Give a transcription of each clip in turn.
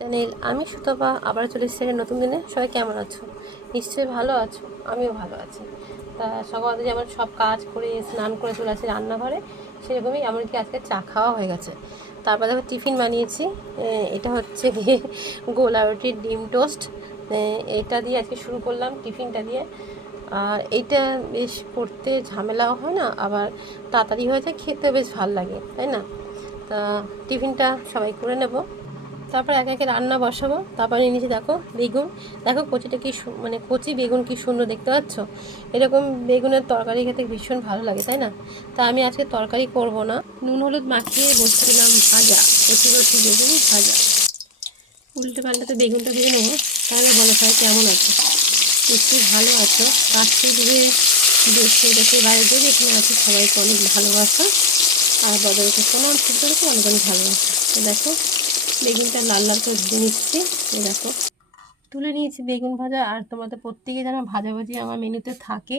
Channel আমি সুতপা আবার চলে এসেছি একটা নতুন দিনে। সবাই কেমন আছো? নিশ্চয়ই ভালো আছো, আমিও ভালো আছি। তা সকালে যেমন সব কাজ করে স্নান করে চলে আসি রান্নাঘরে, সেরকমই এমনকি আজকে চা খাওয়া হয়ে গেছে। তারপর দেখো টিফিন বানিয়েছি। এটা হচ্ছে গিয়ে গোলা রুটির ডিম টোস্ট। এটা দিয়ে আজকে শুরু করলাম টিফিনটা দিয়ে। আর এইটা বেশ করতে ঝামেলাও হয় না, আবার তাড়াতাড়ি হয়ে যায়, খেতে বেশ ভালো লাগে, তাই না? তা টিফিনটা সবাই করে নেব, তারপর একে একে রান্না বসাবো। তারপরে নিচে দেখো বেগুন, দেখো কচিটা কি মানে কচি বেগুন কি সুন্দর দেখতে পাচ্ছ। এরকম বেগুনের তরকারি খেতে ভীষণ ভালো লাগে, তাই না? তা আমি আজকে তরকারি করব না, নুন হলুদ মাখিয়ে বসে দিলাম ভাজা, কচি কচি বেগুন ভাজা। উল্টে পাল্টাতে বেগুনটা ভেজে নেবো। তাহলে বলো সবাই কেমন আছো? নিশ্চয়ই ভালো আছো। কাছে দিয়ে দেশে দেশে বাইরে যেখানে আছো সবাইকে অনেক ভালোবাসা, আর বদলকে কোনো ছোটদেরকে অনেক অনেক ভালোবাসা। তো দেখো বেগুনটা লাল লাল করে ভেজে নিচ্ছি। এই দেখো তুলে নিয়েছি বেগুন ভাজা। আর তোমরা তো প্রত্যেকে জানো ভাজাভাজি আমার মেনুতে থাকে,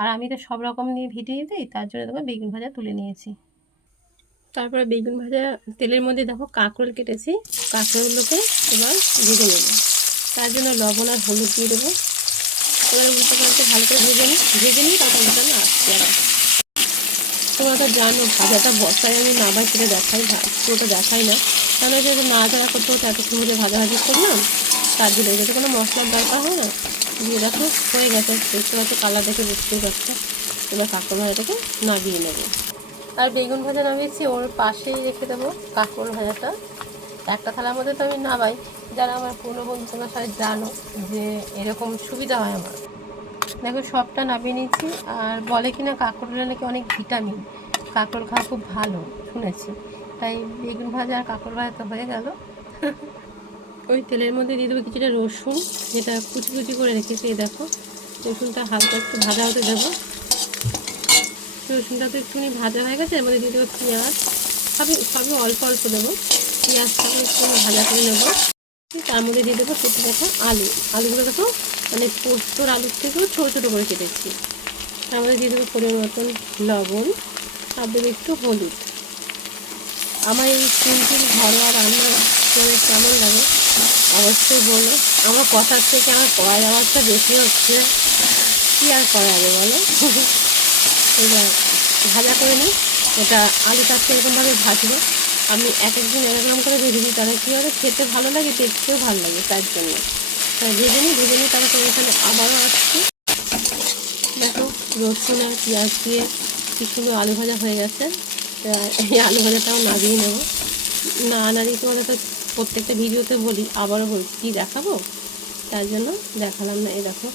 আর আমি তো সব রকম নিয়ে ভিডিও দিই, তার জন্য দেখো বেগুন ভাজা তুলে নিয়েছি। তারপরে বেগুন ভাজা তেলের মধ্যে দেখো কাঁকরোল কেটেছি, কাঁকরোলগুলোকে এবার ভেজে নেব। তার জন্য লবণ আর হলুদ দিয়ে দেবো। এবার উল্টো পাল্টে ভালো করে ভেজে নিই তারপর আমি আসছি আবার। তোমরা তো জানো ভাজাটা বসায় আমি না বাই সেটা দেখাই, পুরোটা দেখাই না, কেন যেহেতু নাড়াচাড়া করতে হতো এত সুন্দর ভাজাভাজি করলাম, তার জন্য যাতে কোনো মশলার দরকার হয় না। দিয়ে দেখো হয়ে গেছে, দেখতে পাচ্ছ কালার দেখে বুঝতেই পারছো। এবার কাঁকড় ভাজাটাকে নামিয়ে নেবো। আর বেগুন ভাজা নামিয়েছি, ওর পাশেই রেখে দেবো কাঁকড় ভাজাটা। একটা থালার মধ্যে তো আমি নামাই, যারা আমার পুরনো বন্ধু তোমরা সবাই জানো যে এরকম সুবিধা হয় আমার। দেখো সবটা নামিয়ে নিয়েছি। আর বলে কিনা কাঁকরোলে নাকি অনেক ভিটামিন, কাঁকরোল খাওয়া খুব ভালো শুনেছি। তাই বেগুন ভাজা আর কাঁকরোল ভাজা তো হয়ে গেল। ওই তেলের মধ্যে দিয়ে দেবো কিছুটা রসুন, যেটা কুচি কুচি করে রেখেছি। এই দেখো রসুনটা হালকা একটু ভাজা হতে দেবো। রসুনটা তো একটুখানি ভাজা হয়ে গেছে, এর মধ্যে দিয়ে দেবো পেঁয়াজ। সবই অল্প অল্প দেবো। পেঁয়াজটাকে একটু ভাজা করে নেবো। তার মধ্যে দিয়ে দেবো কেটে রাখা আলুগুলো দেখো মানে পোস্তর আলুর থেকেও ছোটো ছোটো করে কেটেছি। তার মধ্যে দিয়ে দেবো পরিমাণ মতন লবণ, আর দেবো একটু হলুদ। আমার এই সিম্পল ঘরোয়া রান্না তোমাদের কেমন লাগে অবশ্যই বলো। আমার কথার থেকে আমার কড়াই আওয়াজটা বেশি হচ্ছে, কী আর করা যাবে বলো। এবার ভাজা করে নিই। এটা আলুটাকে এরকমভাবে ভাজবো। আমি এক একদিন এক রকম করে ভেজে দিই, তাহলে কী হবে খেতে ভালো লাগে, দেখতেও ভালো লাগে, তার জন্য ভেজে নিই তারপর তোমার এখানে আবারও আসছি। দেখো রসুন আর পেঁয়াজ দিয়ে কী সুন্দর আলু ভাজা হয়ে গেছে। এই আলু ভাজাটাও নামিয়ে নেবো। না নাড়িয়ে তোমাদের তো প্রত্যেকটা ভিডিওতে বলি, আবারও বলি কী দেখাবো, তার জন্য দেখালাম না। এই দেখো,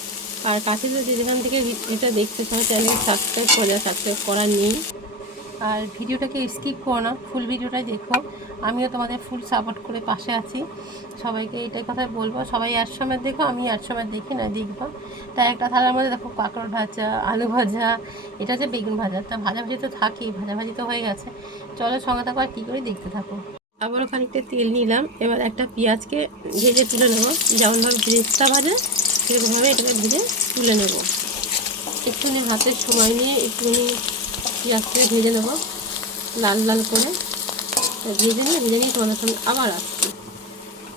আর কাছে যদি যেখান থেকে এটা দেখতে চাও চ্যানেল সাবস্ক্রাইব করে দেওয়া, সাবস্ক্রাইব করা নেই। আর ভিডিওটাকে স্কিপ করো না, ফুল ভিডিওটাই দেখো। আমিও তোমাদের ফুল সাপোর্ট করে পাশে আছি। সবাইকে এইটাই কথা বলবো, সবাই একসময় দেখো, আমি একসময় দেখি না, দেখবো। তাই একটা থালার মধ্যে দেখো কাঁকড় ভাজা, আলু ভাজা, এটা হচ্ছে বেগুন ভাজা। তা ভাজাভাজি তো থাকেই, ভাজাভাজি তো হয়ে গেছে। চলো সঙ্গে থাকো, আর কী করে দেখতে থাকো। আবারও খানিকটা তেল নিলাম। এবার একটা পেঁয়াজকে ভেজে তুলে নেবো, যেমনভাবে ব্রেস্তা ভাজে সেরকমভাবে এটাকে ভেজে তুলে নেব। একটুখানি হাতের সময় নিয়ে একটুখানি পেঁয়াজটাকে ভেজে নেবো লাল লাল করে। ভেজে নিয়ে তোমাদের সামনে আবার আসছি।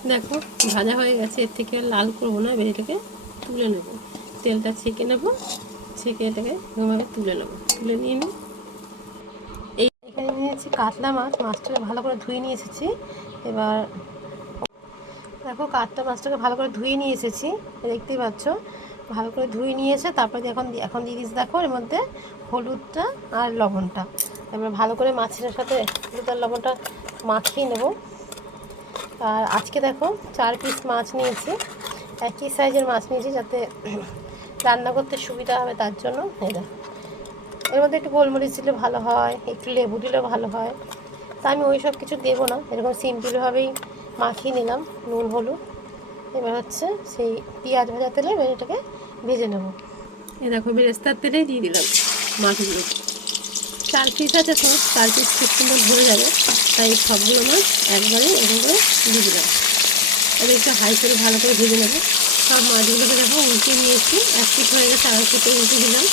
দেখো ভাজা হয়ে গেছে, এর থেকে আর লাল করবো না। এবার এটাকে তুলে নেব, তেলটা ছেঁকে নেব, ছেঁকে এটাকে এভাবে তুলে নেব। তুলে নিয়ে নিই। এখানে নিয়েছি কাতলা মাছ, মাছটাকে ভালো করে ধুয়ে নিয়ে এসেছি। এবার দেখো কাতলা মাছটাকে ভালো করে ধুয়ে নিয়ে এসেছি, দেখতেই পাচ্ছ ভালো করে ধুয়ে নিয়ে এসে তারপরে এখন দিয়ে দিচ্ছি দেখো এর মধ্যে হলুদটা আর লবণটা। এবার ভালো করে মাছের সাথে হলুদ আর লবণটা মাখিয়ে নেব। আর আজকে দেখো 4 পিস মাছ নিয়েছি, একই সাইজের মাছ নিয়েছি যাতে রান্না করতে সুবিধা হবে, তার জন্য। এই দেখো এর মধ্যে একটু গোলমরিচ দিলে ভালো হয়, একটু লেবু দিলেও ভালো হয়। তা আমি ওই সব কিছু দেবো না, এরকম সিম্পলভাবেই মাখিয়ে নিলাম নুন হলুদ। এবার হচ্ছে সেই পেঁয়াজ ভাজা তেলে এবার এটাকে ভেজে নেব। এই দেখো বেরেস্তার তেলেই দিয়ে দিলাম মাছগুলো। 4 পিস আছে তো 4 পিস খুব সুন্দর ভরে যাবে, তাই সবগুলো মাছ একবারে এরকম করে দিয়ে দিলাম। এবার একটু হাই করে ভালো করে ভেজে নেবো। সব মাছগুলোকে দেখো উল্টে নিয়েছি, 1 পিস হয়ে গেছে, আর পিঠে উল্টে দিলাম।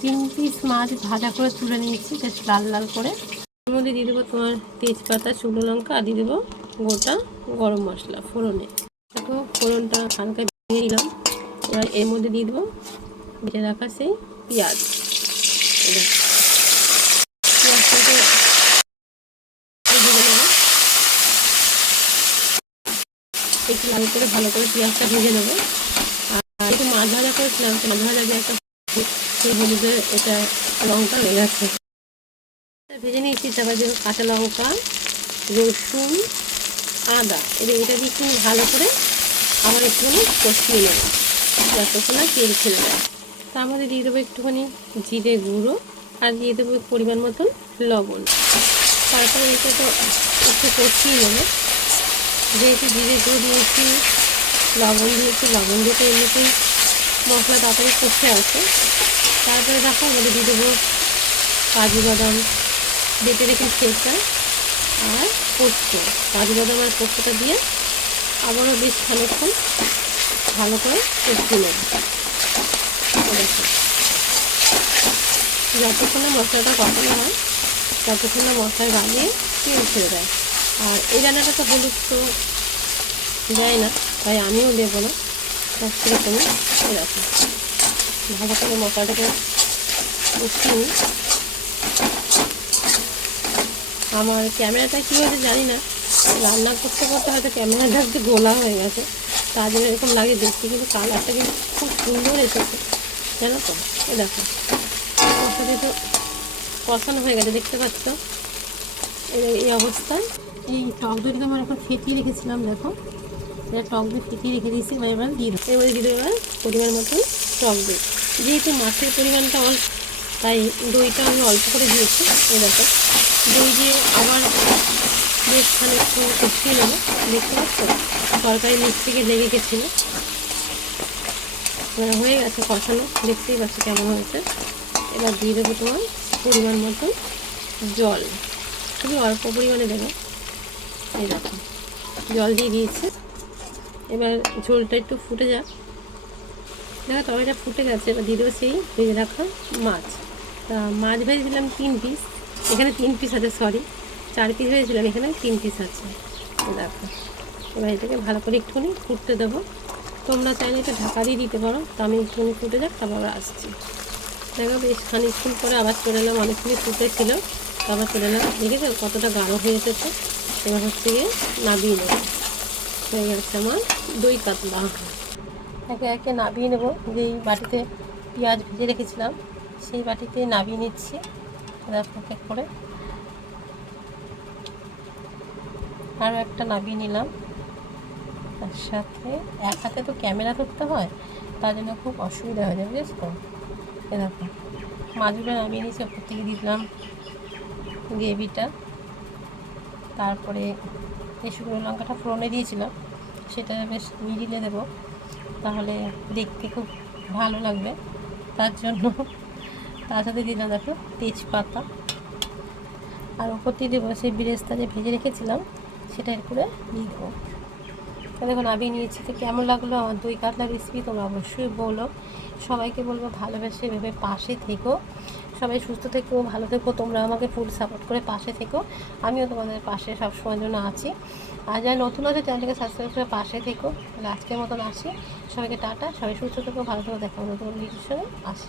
3 পিস মাছ ভাজা করে তুলে নিয়েছি বেশ লাল লাল করে। এর মধ্যে দিয়ে দেবো তোমার তেজপাতা, শুকনো লঙ্কা, আর দিয়ে দেবো গোটা গরম মশলা ফোড়নে। দেখো ফোড়নটা হালকা দিয়ে দিলাম। এবার এর মধ্যে দিয়ে দেবো ভেজে রাখা সেই পেঁয়াজ। পেঁয়াজটাকে ভেজে নেবো, একটু লাল করে ভালো করে পেঁয়াজটা ভেজে নেবো। আর একটু মাছ ভাজা করেছিলাম, মাছ ভাজা দিয়ে একটা সেই হলুদের এটা লঙ্কা হয়ে গেছে, ভেজে নিয়েছি। তারপর দেবো কাঁচা লঙ্কা, রসুন, আদা। এটা দিয়ে একটু ভালো করে আবার একটুখানি কষিয়ে নেবো যতক্ষণ না তেল ছেড়ে দেয়। তার মধ্যে দিয়ে দেবো একটুখানি জিরে গুঁড়ো আর দিয়ে দেবো পরিমাণ মতন লবণ। তারপরে এটা তো একটু কষিয়ে নেবো। যেহেতু জিরে গুঁড়ো দিয়েছি, লবণ দিয়েছি, লবণ দিয়ে তো এমনিতেই মশলা তাড়াতাড়ি কষে আসে। তারপরে দেখো মধ্যে দিয়ে দেবো কাজু বাদাম বেটে রেখে সেটা আর পোস্ত। কাজু বাদাম আর পোস্তটা দিয়ে আবারও বেশ খানিকক্ষণ ভালো করে কষিয়ে নেব। দেখো যতক্ষণ না মশলাটা কষানো হয় ততক্ষণ না মশলার গায়ে তেল ছেড়ে দেয়। আর এই রান্নাটা তো হলুদ তো দেয় না, তাই আমিও দেবো না। সেরকমই এরকম ভালো করে মশলাটাকে কষিয়ে নিই। আমার ক্যামেরাটা কী হয়েছে জানি না, রান্না করতে করতে হয়তো ক্যামেরাটা একটু গোলা হয়ে গেছে, তার জন্য এরকম লাগে দেখতে। কিন্তু কালারটা কিন্তু খুব সুন্দর এসেছে, জানো তো। এ দেখো মশলাটা তো কষানো হয়ে গেছে, দেখতে পাচ্ছ। এই অবস্থায় এই টক দইটা আমার এখন ফেটিয়ে রেখেছিলাম, দেখো এটা টক দই ফেটিয়ে রেখে দিয়েছি। এবার দিয়ে দেবো, এবারে দিয়ে দেবো এবার পরিমাণ মতন টক দই। যেহেতু মাছের পরিমাণটা অল্প তাই দইটা আমি অল্প করে দিয়েছি। এ দেখো দই দিয়ে আবার বেশ খানিকক্ষণ কষিয়ে নেবো। দেখতে পাচ্ছ তরকারি নিচ থেকে লেগে গেছিলো, হয়ে গেছে কষানো, দেখতেই পাচ্ছ কেমন হয়েছে। এবার দিয়ে দেবো তোমার পরিমাণ মতো জল, খুবই অল্প পরিমাণে দেবো। এই দেখো জল দিয়ে দিয়েছি। এবার ঝোলটা একটু ফুটে যাক। দেখো তরকারিটা ফুটে গেছে। এবার দিয়ে দেবো সেই ভেজে রাখা মাছ। তা মাছ ভেজেছিলাম 3 পিস, এখানে 3 পিস আছে, সরি 4 পিস ভেজেছিলাম, এখানে 3 পিস আছে। দেখো এবার এটাকে ভালো করে একটুখানি ফুটতে দেবো। তোমরা চাইলে এটা ঢাকা দিয়ে দিতে পারো, তো আমি একটুখানি ফুটে যাক তারপর আসছি। দেখো বেশ খানিকক্ষণ পরে আবার চলে এলাম, অনেকক্ষণই ফুটেছিল, তারপর চলে এলাম। দেখেছো কতটা গাঢ় হয়ে এসেছে। এবার হচ্ছে গিয়ে নাবিয়ে নেবো। হয়ে গেছে আমার দই কাতলা। একে একে নাবিয়ে নেবো। যেই বাটিতে পেঁয়াজ ভেজে রেখেছিলাম সেই বাটিতে নাবিয়ে নিচ্ছি। দেখো এক করে আরও একটা নাবিয়ে নিলাম। তার সাথে এক হাতে তো ক্যামেরা ধরতে হয়, তার জন্য খুব অসুবিধা হয়ে যায়, বুঝেছো তো। এ দেখো মাছগুলো নামিয়ে নিয়েছি, ওপর থেকে দিলাম গ্রেভিটা। তারপরে এই শুকনো লঙ্কাটা ফোড়নে দিয়েছিলাম, সেটা বেশ মিডিলে দেবো, তাহলে দেখতে খুব ভালো লাগবে। তার জন্য তার সাথে দিলাম দেখো তেজপাতা, আর ওপর দিয়ে দেবো সেই বেরেস্তা যে ভেজে রেখেছিলাম সেটা এর করে দিয়ে দেবো। দেখুন নামিয়ে নিয়েছি। তো কেমন লাগলো আমার দই কাতলা রেসিপি তোমরা অবশ্যই বলো। সবাইকে বলবো ভালোবেসে ভেবে পাশে থেকো। সবাই সুস্থ থেকো, ভালো থেকো। তোমরা আমাকে ফুল সাপোর্ট করে পাশে থেকো, আমিও তোমাদের পাশে সবসময়ের জন্য আছি। আর যারা নতুন আছে চ্যানেলটাকে সাবস্ক্রাইব করে পাশে থেকো। তাহলে আজকের মতন আসি, সবাইকে টাটা। সবাই সুস্থ থেকো, ভালো থেকো। দেখা নতুন ভিডিওর সঙ্গে আসি।